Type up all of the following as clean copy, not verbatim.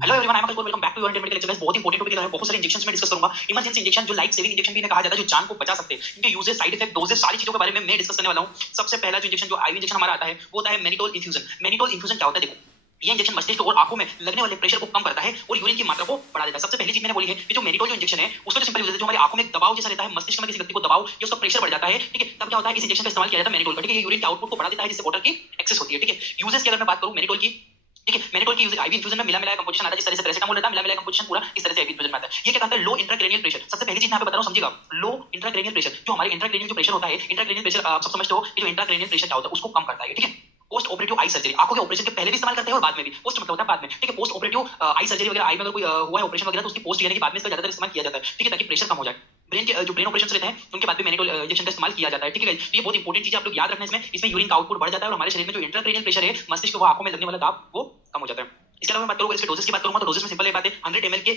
Hello everyone, I am Akul, welcome back to your medical lecture. बहुत important topic है, बहुत सारे इंजेक्शंस में डिस्कस करूंगा। इमरजेंसी इंजेक्शन जो लाइफ सेविंग इंजेक्शन भी कहा जाता है, जो जान को बचा सकते हैं, इनके यूजेस, साइड इफेक्ट, डोजेस, सारी चीजों के बारे में मैं डिस्कस करने वाला हूं। सबसे पहला जो इंजेक्शन, जो आईवी इंजेक्शन हमारा आता है, वो होता है मैनिटोल इन्फ्यूजन। मैनिटोल इन्फ्यूजन क्या होता है? देखो, ये इंजेक्शन मस्तिष्क और आंखों में लगने वाले प्रेशर को कम करता है और यूरिन की मात्रा को बढ़ा देता है। सबसे पहली चीज मैंने बोली है कि जो मैनिटोल जो इंजेक्शन है, उसका जो सिंपल यूज है, जो हमारी आंखों में एक दबाव जैसा रहता है, मस्तिष्क में किसी व्यक्ति को दबाव या उसका प्रेशर बढ़ जाता है, ठीक है, तब क्या होता है, इस इंजेक्शन का इस्तेमाल किया जाता है मैनिटोल का, ठीक है। यूरिन के आउटपुट को बढ़ा देता है, जिससे वाटर की एक्सेस होती है, ठीक है। यूजेस की अगर मैं बात करूं मैनिटोल की, ठीक है, मैनिटोल की यूज आईवी इन्फ्यूजन में मिला कंपोजिशन आता है, जिस तरह से पैरासिटामोल रहता है, मिला कंपोजिशन पूरा इस तरह से आईवी इन्फ्यूजन में आता है। ये क्या कहता है? लो इंट्राक्रेनियल प्रेशर। सबसे पहली चीज मैं बता रहा हूं, समझिएगा, लो इंट्राक्रेनियल प्रेशर, जो हमारे इंट्राक्रेनियल जो प्रेशर होता है, इंट्राक्रेनियल प्रेशर आप सब समझते हो कि जो इंट्राक्रेनियल प्रेशर क्या होता है, उसको कम करता है, ठीक है। पोस्ट ऑपरेटिव आई सर्जरी, आंखों के ऑपरेशन के पहले भी इस्तेमाल करते हैं और बाद में भी। पोस्ट मतलब होता है बाद में, ठीक है। पोस्ट ऑपरेटिव आई सर्जरी वगैरह, आई में अगर कोई हुआ है ऑपरेशन वगैरह, तो उसकी पोस्ट यानी कि बाद में इसका ज्यादातर इस्तेमाल किया जाता है, ठीक है, ताकि प्रेशर कम हो जाए। ब्रेन के जो ब्रेन ऑपरेशन रहते हैं, उनके बाद में मैनिटोल इंजेक्शन का इस्तेमाल किया जाता है, ठीक है। ये बहुत इंपॉर्टेंट चीज आप लोग याद रखना है। इसमें यूरिन का आउटपुट बढ़ जाता है और हमारे शरीर में जो इंट्राक्रेनियल प्रेशर है, मस्तिष्क को आंखों में लगने वाला दाब, वो कम हो जाता है। इसके अलावा मैं बात करूंगा, इसके डोजेस की बात करूंगा, तो डोजेस में सिंपल है बात है, 100 ml के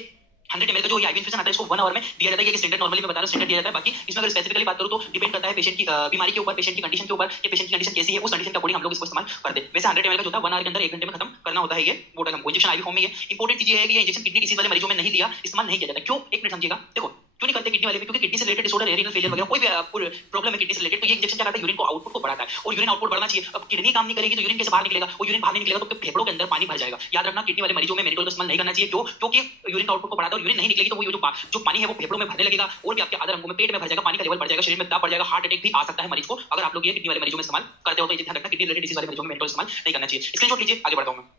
100 ml का जो आईवी इन्फ्यूजन आता है, इसको 1 आवर में दिया जाता है। ये स्टैंडर्ड नॉर्मली मैं बता रहा हूं, स्टैंडर्ड दिया जाता है। बाकी इसमें अगर स्पेसिफिकली बात करूं तो डिपेंड करता है पेशेंट की बीमारी के ऊपर, पेशेंट की कंडीशन के ऊपर, कि पेशेंट की कंडीशन कैसी है, उस कंडीशन के अकॉर्डिंग हम लोग इसको इस्तेमाल करते हैं। वैसे 100 ml का जो होता है 1 आवर के अंदर 1 घंटे में खत्म करना होता है। ये वो इंजेक्शन आईवी फॉर्म में। ये इंपॉर्टेंट चीज ये है कि ये इंजेक्शन किडनी डिसीज वाले मरीजों में नहीं दिया, इस्तेमाल नहीं किया जाता। क्यों? एक मिनट समझिएगा। देखो, क्यों नहीं करते किडनी वाले में? क्योंकि किडनी से रिलेटेड डिसऑर्डर, रीनल फेलियर वगैरह, कोई भी प्रॉब्लम है किडनी से रिलेटेड, तो ये इंजेक्शन क्या करता है, यूरिन को आउटपुट को बढ़ाता है। और यूरिन आउटपुट बढ़ना चाहिए। अब किडनी काम नहीं करेगी तो यूरिन कैसे बाहर निकलेगा? और यूरिन बाहर नहीं निकलेगा तो फेफड़ों के अंदर पानी भर जाएगा। याद रखना, किडनी वाले मरीजों में मैनिटोल का इस्तेमाल नहीं करना चाहिए। क्यों? क्योंकि यूरिन आउटपुट को बढ़ाता है और यूरिन नहीं निकलेगी तो वो जो पानी है वो फेफड़ों में भरने लगेगा और भी आपके अदर अंगों में, पेट में भर जाएगा, पानी का लेवल बढ़ जाएगा, शरीर में दाब बढ़ जाएगा, हार्ट अटैक भी आ सकता है मरीज को। अगर आप लोग ये किडनी वाले मरीजों में इस्तेमाल करते हो तो ये ध्यान रखना, किडनी रिलेटेड डिसीज वाले मरीजों में मैनिटोल इस्तेमाल नहीं करना चाहिए। स्क्रीनशॉट लीजिए, आगे बढ़ता हूं मैं।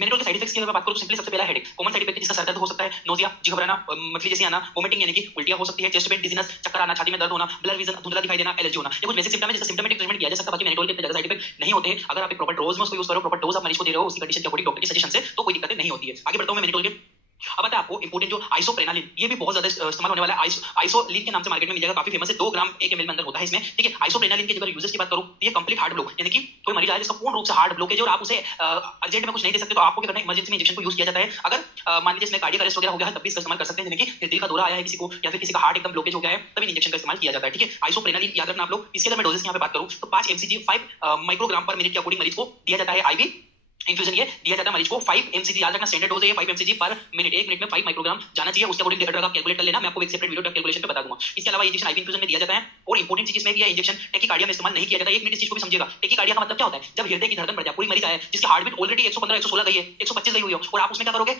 मैनिटोल के साइड इफेक्ट्स की अगर बात करूं तो सिंपली सबसे पहला हेडेक, कॉमन साइड इफेक्ट जिसका सर दर्द हो सकता है, नोजिया, जी घबराना, मछली जैसी आना, वोमिटिंग यानी कि उल्टियां हो सकती है, चेस्ट पेन, डिजीनेस, चक्कर आना, छाती में दर्द होना, ब्लर विजन, धुंधला दिखाई देना, एलर्जी होना, ये कुछ बेसिक सिम्टम है जिसका सिम्टोमेटिक ट्रीटमेंट किया जा सकता है। बाकी मैनिटोल के ज्यादा साइड इफेक्ट नहीं होते। अगर आप एक प्रॉपर डोज में उसको यूज करो, प्रॉपर डोज आप मरीज को दे रहे हो उसकी कंडीशन के अकॉर्डिंग डॉक्टर की सजेशन से, तो कोई दिक्कत नहीं होती है। आगे बढ़ता हूं मैं मैनिटोल के। अब आता है आपको इंपोर्टेंट जो आइसोप्रेनालिन, ये भी बहुत ज्यादा इस्तेमाल होने वाला है। आइसोलिन के नाम से मार्केट में मिल जाएगा, काफी फेमस है, 2 ग्राम 1 ml में अंदर होता है इसमें, ठीक है। आइसोप्रेनालिन के अगर यूजेस की बात करूं तो ये कंप्लीट हार्ट ब्लॉक, यानी कि कोई मरीज आया जिसका पूर्ण रूप से हार्ट ब्लॉकेज है और आप उसे अर्जेंट में कुछ नहीं दे सकते, तो आपको क्या करना है, इमरजेंसी में इंजेक्शन को यूज किया जाता है। अगर मान लीजिए इसमें कार्डियक अरेस्ट वगैरह हो गया है, तब भी इसका इस्तेमाल कर सकते हैं, यानी कि दिल का दौरा आया है किसी को, या फिर किसी का हार्ट एकदम ब्लॉकेज हो गया है, तभी इंजेक्शन का इस्तेमाल किया जाता है, ठीक है। आइसोप्रेनालिन याद रखना आप लोग। इसके अगर मैं डोजेस की यहाँ पे बात करूं तो 5 mcg 5 माइक्रोग्राम पर मिनट के अकॉर्डिंग मरीज को दिया जाता है। आईवी इन्फ्यूजन ये दिया जाता है मरीज को 5 mcg, याद रखना, स्टैंडर्ड डोज है ये 5 mcg पर मिनट, 1 मिनट में 5 माइक्रोग्राम जाना चाहिए। उसके अकॉर्डिंग ड्रग आप कैलकुलेट कर लेना, मैं आपको एक सेपरेट वीडियो ड्रग कैलकुलेशन पे बता दूंगा। इसके अलावा इंजेक्शन आईवी इन्फ्यूजन में दिया जाता है। और इंपॉर्टेंट चीज इसमें भी है, इंजेक्शन टेकीकार्डिया में इस्तेमाल नहीं किया जाता है। एक मिनट इस चीज को भी समझिएगा। टेकीकार्डिया का मतलब क्या होता है? जब हृदय की धड़कन बढ़ जाए, कोई मरीज आया जिसकी हार्ट बीट ऑलरेडी 115 116 गई है, 125 गई हुई है, और आप उसमें क्या करोगे,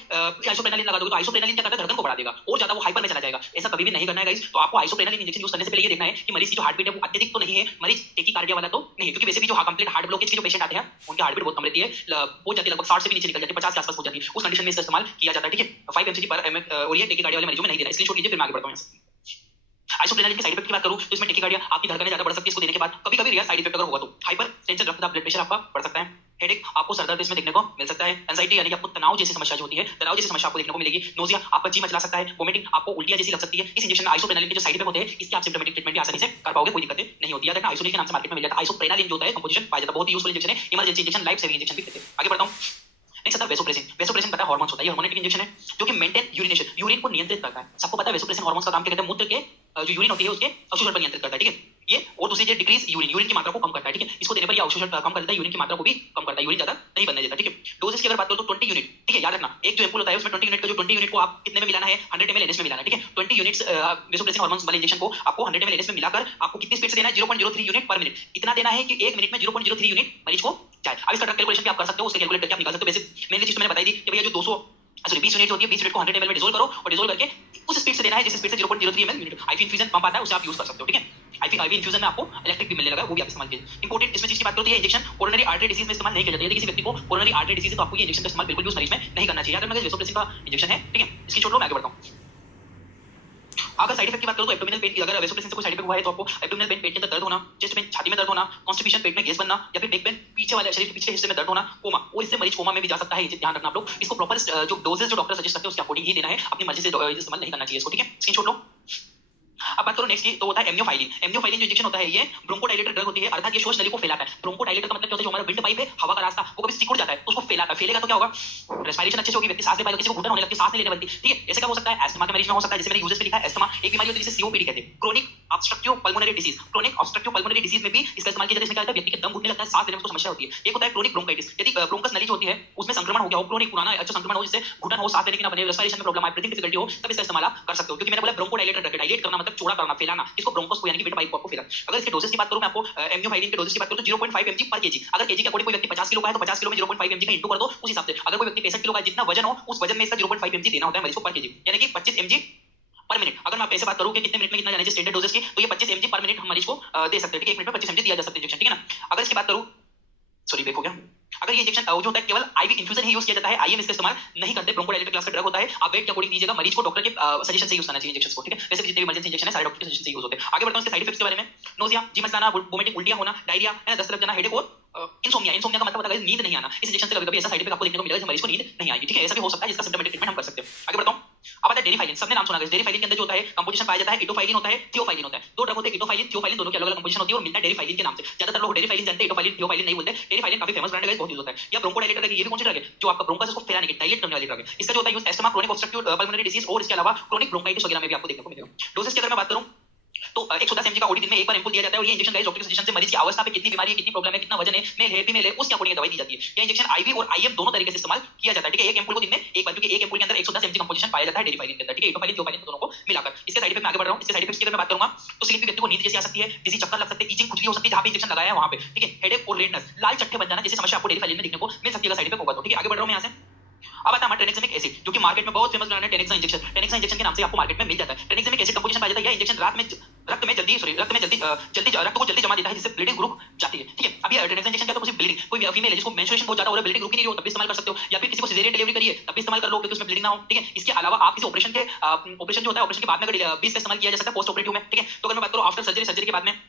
आइसोप्रेनालिन लगा दोगे, तो आइसोप्रेनालिन क्या करता है, धड़कन को बढ़ा देगा और ज्यादा वो हाइपर में चला जाएगा। ऐसा कभी भी नहीं करना है गाइस। तो आपको आइसोप्रेनालिन इंजेक्शन यूज करने से पहले ये देखना है कि मरीज की जो हार्ट बीट है वो अत्यधिक तो नहीं है, मरीज टेकीकार्डिया वाला तो नहीं है। क्योंकि वैसे भी जो कंप्लीट हार्ट ब्लॉकेज के जो पेशेंट आते हैं उनकी हार्ट बीट बहुत कम रहती है, हो जाती है लगभग 60 से भी नीचे निकल जाती है, 50 के आसपास हो जाती है। उस कंडीशन में इसका इस्तेमाल किया जाता है, ठीक है। 5 mcg पर ml और ये टेकीकार्डिया वाले मरीजों में नहीं देना। स्क्रीनशॉट लीजिए, फिर मैं आगे बढ़ता हूं। आइसोप्रेनालिन के साइड इफेक्ट की बात करूं तो इसमें टेकीकार्डिया, आपकी धड़कनें ज्यादा बढ़ सकती है इसको देने के बाद। कभी-कभी रियल साइड इफेक्ट अगर होगा तो हाइपरटेंशन, रक्तदाब, ब्लड प्रेशर आपका बढ़ सकता है। हेडेक, आपको सर दर्द इसमें देखने को मिल सकता है। एंजाइटी यानी कि आपको तनाव जैसी समस्या जो होती है, तनाव जैसी समस्या आपको देखने को मिलेगी। नोजिया, आपका जी मचला सकता है। वोमिटिंग, आपको उल्टियां जैसी लग सकती है। इस इंजेक्शन में आइसोप्रेनालिन के जो साइड इफेक्ट होते हैं, इसके आप सिम्प्टोमेटिक ट्रीटमेंट भी आसानी से कर पाओगे, कोई दिक्कत नहीं होती है। देखना, आइसोलिन के नाम से मार्केट में मिल जाता है। आइसोप्रेनालिन जो होता है कंपोजिशन पाया जाता है, बहुत ही यूजफुल इंजेक्शन है, emergency injection, life saving injection भी कहते हैं। आगे बढ़ता हूं। नेक्स्ट आता है वेसोप्रेसिन। वेसोप्रेसिन पता है हार्मोन्स होता है, ये हार्मोनेटिक इंजेक्शन है जो कि मेंटेन यूरिनेशन, यूरिन को नियंत्रित करता है। सबको पता है वेसोप्रेसिन हार्मोन्स का काम क्या कहते हैं, मूत्र के जो यूरिन होती है उसके अवशोषण पर नियंत्रित करता है, ठीक है ये। और दूसरी चीज डिक्रीज यूरिन, यूरिन की मात्रा को कम करता है, ठीक है। इसको देने पर ये अवशोषण कम कर देता है, यूरिन की मात्रा को भी कम करता है, यूरिन ज्यादा नहीं बनने देता, ठीक है। डोजेस की अगर बात करो तो 20 यूनिट, ठीक है। याद रखना, एक जो एम्पूल होता है उसमें 20 यूनिट का, जो 20 यूनिट को आप कितने में मिलाना है, 100 ml NS में मिलाना है, ठीक है। 20 यूनिट्स वेसोप्रेसिन हार्मोन्स वाले इंजेक्शन को आपको 100 ml NS में मिलाकर आपको कितनी स्पीड से देना है, 0.03 यूनिट पर मिनट। इतना देना है कि 1 मिनट में 0.03 यूनिट मरीज को जाए। अब इसका ड्रग कैलकुलेशन भी आप कर सकते हो, उससे कैलकुलेट करके आप निकाल सकते हो। बेसिक मेनली चीज मैंने बताई थी कि भैया जो 20 यूनिट होती है, 20 यूनिट को 100 ml में डिसोल्व करो और डिसोल्व करके उस स्पीड से देना है जिस स्पीड से 0.03 ml minute. IV infusion pump आता है, उसे आप यूज कर सकते हो, ठीक है। आईवी इन्फ्यूजन में आपको इलेक्ट्रिक भी मिलने लगा, वो भी आप इस्तेमाल कीजिए। इंपॉर्टेंट इसमें चीज की बात करो तो ये इंजेक्शन कोरोनरी आर्टरी डिजीज में इस्तेमाल नहीं किया जाता है। यदि किसी व्यक्ति को कोरोनरी आर्टरी डिजीज है तो आपको ये इंजेक्शन का इस्तेमाल बिल्कुल भी उस मरीज में नहीं करना चाहिए। याद रखना, वेसोप्रेसिन का इंजेक्शन है, ठीक है। इसकी छोड़ लो, मैं आगे बढ़ता हूं। अगर साइड इफेक्ट की बात करो तो एब्डोमिनल पेन, अगर वेसोप्रेसिन से कोई साइड इफेक्ट हुआ है तो आपको एब्डोमिनल पेन, पेट के अंदर दर्द होना, चेस्ट में, छाती में दर्द होना, कॉन्स्टिपेशन, पेट में गैस बनना, या फिर बैक पेन, पीछे वाले शरीर के पिछले हिस्से में दर्द होना, कोमा, और इससे मरीज कोमा में भी जा सकता है। ये ध्यान रखना आप लोग। इसको प्रॉपर जो डोजेस जो डॉक्टर सजेस्ट करते हैं उसके अकॉर्डिंग ही देना है, अपनी मर्जी से इस्तेमाल नहीं करना चाहिए इसको, ठीक है। स्क्रीनशॉट लो। अब बात करो नेक्स्ट की, तो होता है एम्नियोफाइलिन। एम्नियोफाइलिन जो इंजेक्शन होता है ये ब्रोंकोडाइलेटर ड्रग होती है, अर्थात ये श्वास नली को फैलाता है। ब्रोंकोडाइलेटर का मतलब क्या होता है, जो हमारा विंड पाइप है, हवा का रास्ता, वो कभी सिकुड़ जाता है तो उसको फैलाता है। फैलेगा तो क्या होगा, रेस्पिरेशन अच्छे से होगी, व्यक्ति सांस ले पाएगा, किसी को घुटन होने लगती है, सांस नहीं लेने बनती, ठीक है। ऐसे क्या हो सकता है, एस्थमा के मरीज में हो सकता है, जैसे मैंने यूजेस पे लिखा है एस्थमा। एक बीमारी होती है जिसे सीओपीडी कहते हैं, chronic obstructive pulmonary disease, chronic obstructive pulmonary disease में भी इसका इस्तेमाल किया जाता है। इसमें क्या होता है, व्यक्ति के दम घुटने लगता है, सांस लेने में उसको समस्या होती है। एक होता है क्रोनिक ब्रोंकाइटिस, यदि ब्रोंकस नली जो होती है उसमें संक्रमण हो गया हो, क्रोनिक पुराना अच्छा संक्रमण हो, जिससे घुटन हो, सांस लेने की ना बने, रेस्पिरेशन में प्रॉब्लम आए, ब्रीथिंग डिफिकल्टी हो, तब इसका इस्तेमाल आप कर सकते हो। क्योंकि मैंने बोला ब्रोंकोडाइलेटर करके, डायलेट करना मतलब चौड़ा करना, फैलाना, इसको ब्रोंकोस यानी कि वेट पाइप को फैलाना। अगर इसके डोजेस की बात करूं मैं आपको, एम्योफाइलिन के डोजेस की बात करूं तो 0.5 mg पर केजी। अगर केजी के अकॉर्डिंग कोई व्यक्ति 50 किलो का है तो 50 किलो में 0.5 mg का इंटू कर दो, उस हिसाब से। अगर कोई व्यक्ति 65 किलो का है, जितना वजन हो उस वजन में इसका 0.5 mg देना होता है मरीज को पर केजी, यानी कि 25 mg पर मिनट। अगर मैं आप ऐसे बात करूं कि कितने मिनट में कितना जाना चाहिए स्टैंडर्ड डोजेस की, तो ये 25 mg पर मिनट हम मरीज को दे सकते हैं। ठीक है, 1 मिनट में 25 mg दिया जा सकता है इंजेक्शन, ठीक है ना। अगर इसकी बात करूं, सॉरी ब्रेक हो गया। अगर ये इंजेक्शन जो होता है केवल आईवी इन्फ्यूजन ही यूज किया जाता है, आईएम इसका इस्तेमाल नहीं करते। ब्रोंकोडाइलेटर क्लास का ड्रग होता है, आप वेट के अकॉर्डिंग दीजिएगा, मरीज को डॉक्टर के सजेशन से यूज करना चाहिए इंजेक्शन को, ठीक है। वैसे भी जितने भी इमरजेंसी इंजेक्शन है सारे डॉक्टर के सजेशन से यूज होते हैं। आगे बढ़ता हूं इसके साइड इफेक्ट्स के बारे में। नोजिया, जी मस्ताना, वोमिटिंग, उल्टियां होना, डायरिया, दस्त लग जाना, हेडेक और इंसोम्निया। इंसोम्निया का मतलब होता है नींद नहीं आना। इस इंजेक्शन से कभी-कभी ऐसा साइड इफेक्ट आपको देखने को मिलेगा जिससे मरीज को नींद नहीं आएगी, ठीक है। ऐसा भी हो सकता है, जिसका सिम्पटोमेटिक ट्रीटमेंट हम कर सकते हैं। आगे बढ़ता हूं। अब आता है डेरिफाइलिन, सबने नाम सुना है। डेरिफाइलिन के अंदर जो होता है कंपोजिशन पाया जाता है, इटोफाइलिन होता है, थियोफाइलिन होता है। दो ड्रग होते हैं, इटोफाइलिन, थियोफाइलिन, दोनों की अलग-अलग कंपोजिशन होती है और मिलता है डेरिफाइलिन के नाम से। ज्यादातर लोग डेरिफाइलिन जानते हैं, इटोफाइलिन, थियोफाइलिन नहीं बोलते। डेरिफाइलिन काफी फेमस ब्रांड है, बहुत यूज होता है। या ब्रोंकोडाइलेटर है, ये भी कौन सी ड्रग है जो आपका ब्रोंकस को फैलाने की, डायलेट करने वाली ड्रग है। इसका जो होता है use asthma, chronic obstructive pulmonary disease और इसके अलावा क्रोनिक ब्रोंकाइटिस वगैरह में भी आपको देखने को मिलेगा। डोजेस की अगर मैं बात करूं तो 110 mg का ओडी दिन में एक बार एम्पूल दिया जाता है। और ये इंजेक्शन गाइस डॉक्टर के सजेशन से मरीज की अवस्था पे, कितनी बीमारी है, कितनी प्रॉब्लम है, कितना वजन है, मेल है फीमेल है, उसके अकॉर्डिंग दवाई दी जाती है। ये इंजेक्शन आईवी और आईएम दोनों तरीके से इस्तेमाल किया जाता है, ठीक है। एक एम्पूल को दिन में एक बार, क्योंकि एक एम्पूल के अंदर 110 mg कंपोजिशन पाया जाता है डेरिफाइलिन के अंदर, ठीक है। इटोफाइलिन, थियोफाइलिन दोनों को मिलाकर। इसके साइड इफेक्ट में आगे बढ़ रहा हूं। इसके साइड इफेक्ट्स की अगर मैं बात करूंगा तो स्लीपी व्यक्ति को नींद जैसी आ सकती है, डिजी चक्कर लग सकते हैं, इचिंग कुछ भी हो सकती है जहां पे इंजेक्शन लगाया है वहां पे, ठीक है। हेडेक और रेडनेस, लाल चट्टे बन जाना जैसी समस्या आपको डेरिफाइलिन में देखने को मिल सकती है, साइड इफेक्ट होगा तो, ठीक है। आगे बढ़ रहा हूं मैं यहां से। अब आता है हमारा टेनेक्सेमिक एसिड, जो कि मार्केट में बहुत फेमस ब्रांड है। टेनेक्सा इंजेक्शन, टेनेक्सा इंजेक्शन के नाम से आपको मार्केट में मिल जाता है। टेनेक्सेमिक एसिड कंपोजिशन पाया जाता है। यह इंजेक्शन रक्त में जल्दी रक्त को जल्दी जमा देता है, जिससे ब्लीडिंग रुक जाती है, ठीक है। अब ये टेनेक्सा इंजेक्शन क्या तो सिर्फ ब्लीडिंग, कोई फीमेल है जिसको मेंस्ट्रुएशन बहुत ज्यादा हो रहा है, ब्लीडिंग रुक ही नहीं रही हो, तब भी इस्तेमाल कर सकते हो। या फिर किसी को सिजेरियन डिलीवरी करिए तब भी इस्तेमाल कर लो, क्योंकि उसमें ब्लीडिंग ना हो, ठीक है। इसके अलावा आप किसी ऑपरेशन जो होता है ऑपरेशन के बाद में भी इसका इस्तेमाल किया जा सकता है, पोस्ट ऑपरेटिव में, ठीक है। तो अगर मैं बात करूं आफ्टर सर्जरी, सर्जरी के बाद में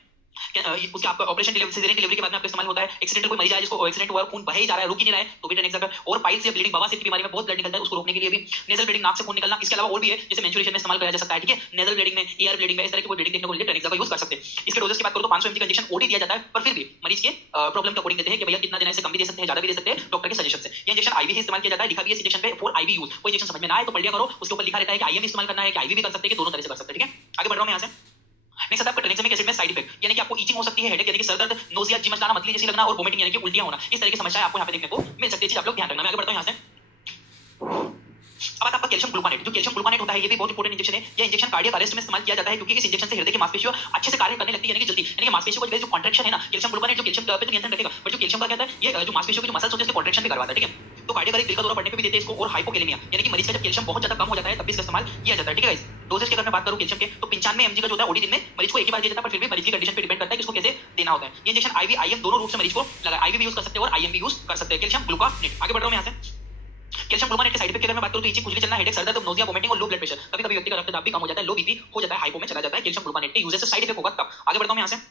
उसके आपका ऑपरेशन सिजेरियन डिलीवरी के बाद में आपका इस्तेमाल होता है। एक्सीडेंटल कोई मरीज है जिसको एक्सीडेंट हुआ, खून बह ही जा रहा है, रुक ही नहीं रहा है, तो भी टेनेक्सा का। और पाइल्स या ब्लीडिंग, बवासीर की बीमारी में बहुत ब्लड निकलता है, उसको रोकने के लिए भी नेजल ब्लीडिंग, नाक से खून निकलना। इसके अलावा और भी है, जैसे मेंस्ट्रुएशन में इस्तेमाल किया जा सकता है, ठीक है। नेजल ब्लीडिंग में, ईयर ब्लीडिंग में, इस तरह की कोई ब्लीडिंग देखने को मिले टेनेक्सा का यूज कर सकते हैं। इसके डोजेस की बात करूं तो 500 mg का इंजेक्शन ओडी दिया जाता है, पर फिर भी मरीज के प्रॉब्लम के अकॉर्डिंग देते हैं कि भैया कितना देना है, इससे कम भी दे सकते हैं, ज्यादा भी दे सकते हैं, डॉक्टर के सजेशन से। ये इंजेक्शन आईवी ही इस्तेमाल किया जाता है, लिखा भी है इस इंजेक्शन पे फॉर आईवी यूज। कोई इंजेक्शन समझ में ना आए तो पढ़ लिया करो, उसके ऊपर लिखा रहता है कि आईएम इस्तेमाल करना है कि आईवी भी कर सकते हैं, कि दोनों तरह से कर सकते हैं, ठीक है। आगे बढ़ रहा हूं मैं यहां से। नेक्स्ट आता है टेनेक्सेमिक एसिड में साइड इफेक्ट, यानी कि आपको इचिंग हो सकती है, हेडेक यानी कि सर दर्द, नोजिया, जी मस्ताना, मतली जैसी लगना और वोमिटिंग यानी कि उल्टियां होना। इस तरह की समस्याएं आपको यहां पे देखने को मिल सकती है, चीज आप लोग ध्यान रखना। मैं आगे बढ़ता हूं यहां से। अब आता है आपका कैल्शियम ग्लूकोनेट, जो कैल्शियम ग्लूकोनेट होता है, ये भी बहुत इंपॉर्टेंट इंजेक्शन है। ये इंजेक्शन कार्डियक अरेस्ट में इस्तेमाल किया जाता है, क्योंकि इस इंजेक्शन से हृदय की मांसपेशियों अच्छे से कार्य करने लगती है, यानी कि जल्दी, यानी कि मांसपेशियों को जो कॉन्ट्रैक्शन है ना, कैल्शियम ग्लूकोनेट जो कैल्शियम पे तो नियंत्रण रखेगा, बट जो कैल्शियम का क्या है, ये जो मांसपेशियों की जो मसल्स होती है उसके कॉन्ट्रैक्शन भी करवाता है, ठीक है। तो कार्डियक दिल का दौरा पड़ने पे भी देते हैं इसको, और हाइपोकैलेमिया यानी कि मरीज का जब कैल्शियम बहुत ज्यादा कम हो जाता है तब भी इसका इस्तेमाल किया जाता है, ठीक है गाइस। डोजेस की अगर मैं बात करूं कैल्शियम के तो 95 mg का जो होता है ओडी दिन में मरीज को एक ही बार दिया जाता है, पर फिर भी मरीज की कंडीशन पे डिपेंड करता है कि इसको कैसे देना होता है। ये इंजेक्शन आईवी आईएम दोनों रूप से मरीज को लगा, आईवी भी यूज कर सकते हैं और आईएम भी यूज कर सकते हैं। कैल्शियम ग्लूकोनेट, आगे बढ़ रहा हूं यहां से। कैल्शियम ग्लूकोनेट के साइड इफेक्ट की अगर मैं बात करूं तो इचिंग, खुजली चलना, हेडेक, सर दर्द, नोजिया, वोमिटिंग और लो ब्लड प्रेशर। कभी-कभी व्यक्ति का रक्तचाप भी कम हो जाता है, लो बीपी हो जाता है, हाइपो में चला जाता है। कैल्शियम ग्लूकोनेट के यूजेस से साइड इफेक्ट होगा तब। आगे बढ़ता हूं मैं यहां से।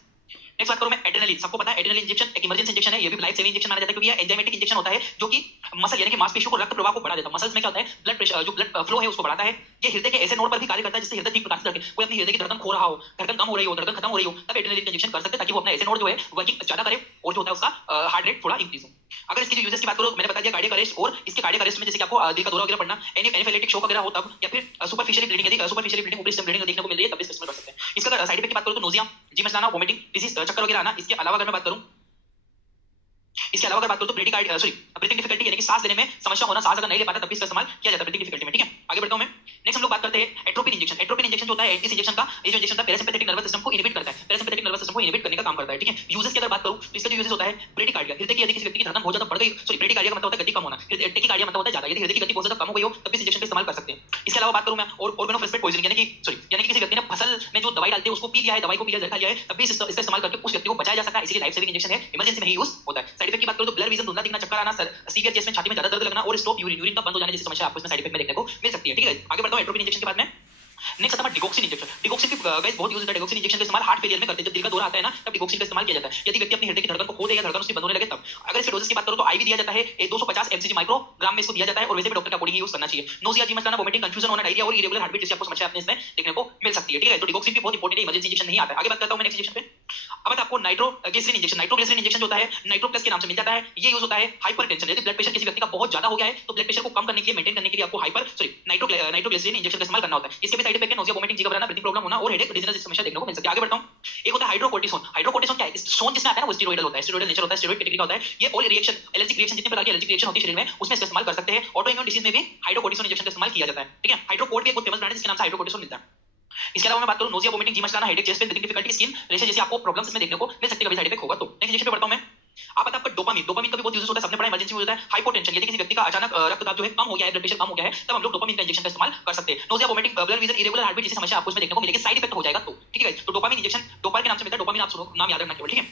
नेक्स्ट बात करूं मैं एड्रेनालिन, सबको पता है एड्रेनालिन इंजेक्शन एक इमरजेंसी इंजेक्शन है, ये भी लाइफ सेविंग इंजेक्शन माना जाता है, क्योंकि ये एंजाइमेटिक इंजेक्शन होता है जो कि मसल यानी कि मांसपेशियों को रक्त प्रवाह को बढ़ा देता है। मसल्स में क्या होता है, ब्लड प्रेशर जो ब्लड फ्लो है उसको बढ़ाता है। ये हृदय के ऐसे नोड पर भी कार्य करता है जिससे हृदय ठीक प्रकार से धड़के। कोई अपनी हृदय की धड़कन खो रहा हो, धड़कन कम हो रही हो, धड़कन खत्म हो रही हो, तब एड्रेनालिन का इंजेक्शन कर सकते हैं, ताकि वो अपना ऐसे नोड जो है वर्किंग ज्यादा करे और जो होता है उसका हार्ट रेट थोड़ा इंक्रीज हो। अगर इसकी यूजेस की बात करो, मैंने बता दिया कार्डियक अरेस्ट, और इसके कार्डियक अरेस्ट में जैसे कि आपको दिल का दौरा वगैरह पड़ना, एनाफिलेक्टिक शॉक वगैरह हो तब, या फिर सुपरफिशियली ब्लीडिंग, यदि सुपरफिशियली ब्लीडिंग ऊपरी ब्लीडिंग देखने को मिल रही है तब भी इस्तेमाल कर सकते हैं। इसका साइड इफेक्ट की बात करूं तो नोजिया, जी मस्ताना, वोमिटिंग, डिजीज, चक्कर वगैरह आना। इसके अलावा अगर मैं बात करूं तो ब्रीथिंग डिफिकल्टी यानी कि सांस लेने में समस्या होना, सांस अगर नहीं ले पाता तब भी इसका इस्तेमाल किया जाता है ब्रीथिंग डिफिकल्टी में, ठीक है। आगे बढ़ता हूं मैं। नेक्स्ट हम लोग बात करते हैं एट्रोपिन इंजेक्शन। एट्रोपिन इंजेक्शन जो होता है, इस इंजेक्शन का ये जो इंजेक्शन था पैरासिम्पैथेटिक नर्वस सिस्टम को इनहिबिट करता है, पैरासिम्पैथेटिक नर्वस सिस्टम को इनहिबिट करने का काम करता है, ठीक है। यूजेस की अगर बात करूं तो इसका जो यूजेस होता है ब्रेडिकार्डिया, हृदय की यदि किसी व्यक्ति की धड़कन बहुत ज्यादा बढ़ गई, सॉरी ब्रेडिकार्डिया का मतलब होता है गति कम होना, टेकिकार्डिया मतलब होता है ज्यादा, यदि हृदय की गति बहुत ज्यादा कम हो गई हो तब भी इस इंजेक्शन का इस्तेमाल कर सकते हैं। इसके अलावा बात करूं मैं और ऑर्गेनोफॉस्फेट पॉइजनिंग यानी कि किसी व्यक्ति ने फसल में जो दवाई डालते हैं उसको पी लिया है, दवाई को पी लिया, जहर खा लिया है, तब भी इसका इस्तेमाल करके उस व्यक्ति को बचाया जा सकता है। इसलिए लाइफ सेविंग इंजेक्शन है, इमरजेंसी में ही यूज होता है। साइड इफेक्ट की बात करूं तो ब्लर विजन, धुंधला दिखना, चक्कर आना, सीवियर चेस्ट में, छाती में ज्यादा दर्द लगना और स्टॉप यूरिन का बंद हो जाने जैसी समस्या आपको इसमें साइड इफेक्ट में देखने को मिल सकती है, ठीक है। आगे बढ़ता हूं एट्रोपिन इंजेक्शन के बाद में। नेक्स्ट आता है डिगोक्सिन इंजेक्शन। डिगोक्सिन की गाइस बहुत यूज होता है। डिगोक्सिन इंजेक्शन का इस्तेमाल हार्ट फेलियर में करते हैं, जब दिल का दौरा आता है ना तब डिगोक्सिन का इस्तेमाल किया जाता है, यदि व्यक्ति अपनी हृदय की धड़कन को खो दे या धड़कन उसकी बंद होने लगे तब। अगर इसके डोजेस की बात करूं तो आईवी दिया जाता है, 250 mg माइक्रोग्राम में इसको दिया जाता है, और वैसे भी डॉक्टर के अकॉर्डिंग यूज करना चाहिए। नोजिया, जी मस्ताना, वोमिटिंग, कंफ्यूजन होना, डायरिया और इरेगुलर हार्टबीट जैसी आपको समस्या अपने इसमें देखने को मिल सकती है, ठीक है। तो डिगोक्सिन भी बहुत इंपॉर्टेंट है, इमरजेंसी इंजेक्शन नहीं आता है। आगे बात करता हूं मैं नेक्स्ट इंजेक्शन पे। अब आपको नाइट्रोग्लिसरीन इंजेक्शन। नाइट्रोग्लिसरीन इंजेक्शन होता है नाइट्रो प्लस के नाम से मिल जाता है, ये यूज होता है हाइपरटेंशन, यदि ब्लड प्रेशर किसी व्यक्ति का बहुत ज्यादा हो गया है तो ब्लड प्रेशर को कम करने के लिए, मेंटेन करने के लिए आपको नाइट्रोग्लिसरीन इंजेक्शन का इस्तेमाल करना होता है। इसके भी साइड इफेक्ट है नोजिया, वोमिटिंग, जी घबराना, ब्रीथिंग प्रॉब्लम होना और हेडेक, डिजीनेस समस्या देखने को मिल सकती है। आगे बढ़ता हूं। एक होता है हाइड्रोकोर्टिसोन। हाइड्रोकोर्टिसोन क्या है? स्टोन जिसमें आता है ना वो स्टेरॉइडल होता है, स्टेरॉइडल नेचर होता है, स्टेरॉइड कैटेगरी का होता है। ये ऑल रिएक्शन, एलर्जिक रिएक्शन, जितने प्रकार की एलर्जिक रिएक्शन होती है शरीर में उसमें इस्तेमाल कर सकते हैं। ऑटो इम्यून डिसीज में भी हाइड्रोकोर्टिसोन इंजेक्शन का इस्तेमाल किया जाता है। ठीक है, हाइड्रोकोर्ट भी एक बहुत फेमस ब्रांड है जिसके नाम से हाइड्रोकोर्टिसोन मिलता है। इसके अलावा मैं बात करूं नोजिया, वोमिटिंग, जी मचलाना, headache, chest pain, breathing difficulty, skin rashes जैसी आपको प्रॉब्लम्स इसमें देखने को मिल सकती है, कभी साइड इफेक्ट होगा तो। नेक्स्ट इंजेक्शन पे बढ़ता हूं मैं। आप आता है आपका डोपामिन। डोपामिन का भी बहुत यूज होता है, सबने पढ़ा इमरजेंसी में होता है। हाइपोटेंशन, यदि किसी व्यक्ति का अचानक रक्तदाब जो है कम हो गया है, ब्लड प्रेशर कम हो गया है, तब हम लोग डोपामिन का इंजेक्शन का इस्तेमाल कर सकते हैं। Nausea, vomiting, blood vision, irregular heartbeat जैसी समस्या आपको इसमें देखने को मिलेगी, साइड इफेक्ट हो जाएगा तो। ठीक है, तो डोपामिन इंजेक्शन डोपार के नाम से मिलता है, डोपामिन आप सुनो, नाम याद रखना केवल। ठीक है,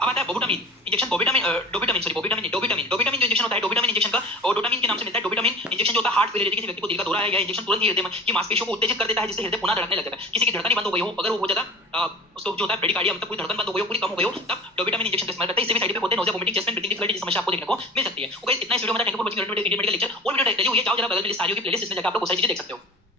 अब आता है बोबुटामिन इंजेक्शन। डोबिटामिन जो इंजेक्शन होता है, डोबिटामिन इंजेक्शन का और डोटामिन के नाम से मिलता है। डोबिटामिन इंजेक्शन जो होता है हार्ट फेलियर, किसी व्यक्ति को दिल का दौरा है, या इंजेक्शन तुरंत ही हृदय की मांसपेशियों को उत्तेजित कर देता है, जिससे हृदय पुनः धड़कने लग जाता है। किसी की धड़कन बंद हो गई हो, अगर वो बहुत ज्यादा उसको जो होता है ब्रेडिकार्डिया, मतलब पूरी धड़कन बंद हो गई हो, पूरी कम हो गई हो, तब डोबिटामिन इंजेक्शन का इस्तेमाल करते हैं। इससे भी साइड इफेक्ट होते हैं, nausea, vomiting, chest pain, breathing difficulty जैसी समस्या आपको देखने को मिल सकती है। ओके, इतना इस वीडियो में था। Thank you for watching Indian medical lecture. और वीडियो डेली हुई है, जाओ जरा बगल में लिस्ट आ रही होगी, प्लेलिस्ट, इसमें जाकर आप लोग सारी चीजें देख सकते हो।